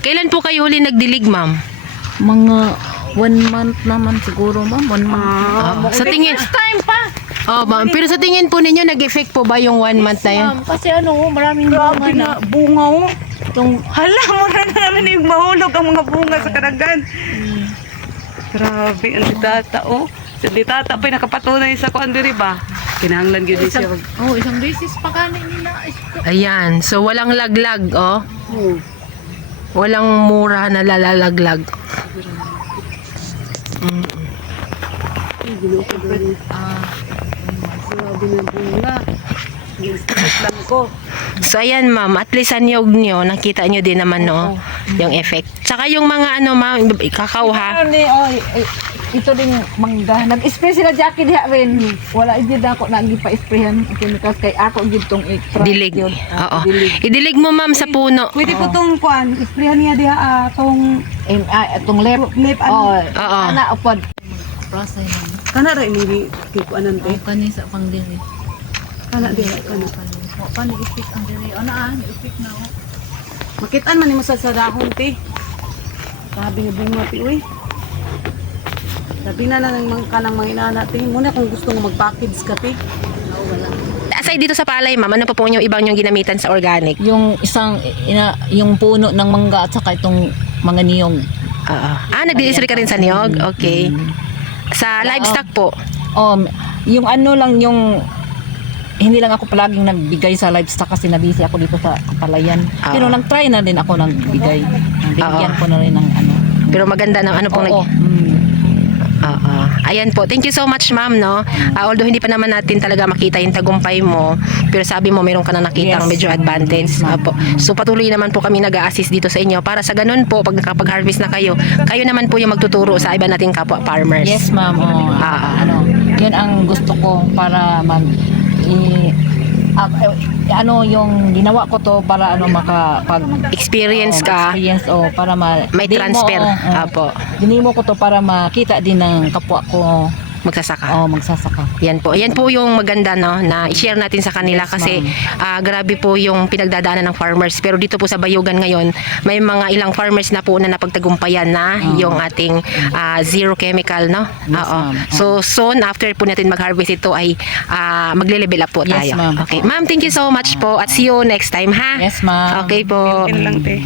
Kailan po kayo huli nagdilig, ma'am? Mga 1 month naman siguro, ma'am. 1 month. Sa tingin, time pa. oh, ma'am, pero sa tingin po ninyo, nag-effect po ba yung 1 month na yun? Ma'am, kasi ano, maraming bunga na. Bunga oh. Itong, Hala, mura na namin yung mahulog ang mga bunga sa kadagan. Grabe, ang ditata oh. Si ditata pa nakapatunay sa kuan diri ba? Kinahanglan gyud siya. isang beses pa kanin nila. Ayan, so walang laglag, oh. Oh. Walang mura na lalalaglag. Grabe na bunga. Stress lang ko. So ayan, ma'am, at least sa niyog nyo, nakita nyo din naman, no, yung effect. Tsaka yung mga ano, ma'am, kakao ha. Ano ni, ito din mangga. Nag-spray sila Jackie diha rin. Wala hindi na ako nag-pa-sprayan. Chemicals kay ako gid tong extra. Dilig. Oo. Idilig mo, ma'am, sa puno. Pwede po tong kuan, isprayan niya diha tong Itong left. lip Oh, Oo. ana upod. Prasay man. kana ra ini kikuanan te. Kani sa pang diri. Kana diha kana. Kani i-pick ang diri. Ana i-pick na. Makitaan man nimo sa dahon te. Sabi nga bunga ti uy. Sabi na nang kanang mga inana te. Muna kung gusto mo mag-package ka te. Aside dito sa palay, ma'am, ano pa po yung ibang yung ginamitan sa organic? Yung isang yung puno ng mangga at saka itong mga niyong. Oo. Nagdi-spray ka rin sa niyog? Okay. Sa livestock po? Yung ano lang yung hindi lang ako palaging nagbigay sa livestock kasi nabisi ako dito sa palayan. Pero nag-try na din ako nagbigay. Bigyan ko na rin ng ano. Pero maganda ng ano pong Oo. Oo. Ayan po. Thank you so much, ma'am, no? Although hindi pa naman natin talaga makita yung tagumpay mo, pero sabi mo meron ka na nakitang Yes. medyo advantage. Opo. So patuloy naman po kami nag-a-assist dito sa inyo para sa ganun po, pag nakapag-harvest na kayo, kayo naman po yung magtuturo sa iba nating kapwa farmers. Yes, ma'am. Ano, yun ang gusto ko para ano yung ginawa ko to para ano Experience ka, experience para may transfer. Apo. Dinimo ko to para makita din ng kapwa ko Magsasaka. magsasaka. Yan po. Yan po yung maganda, no, na i-share natin sa kanila Yes, kasi grabe po yung pinagdadaanan ng farmers. Pero dito po sa Bayugan ngayon, may mga ilang farmers na po na napagtagumpayan na yung ating zero chemical, no? Yes, Oo. ma'am. So soon after po natin mag-harvest ito ay magle-level up po Yes, tayo. ma'am. Okay. Ma'am, thank you so much po at see you next time, ha? Yes, ma'am. Okay po. Yan lang te.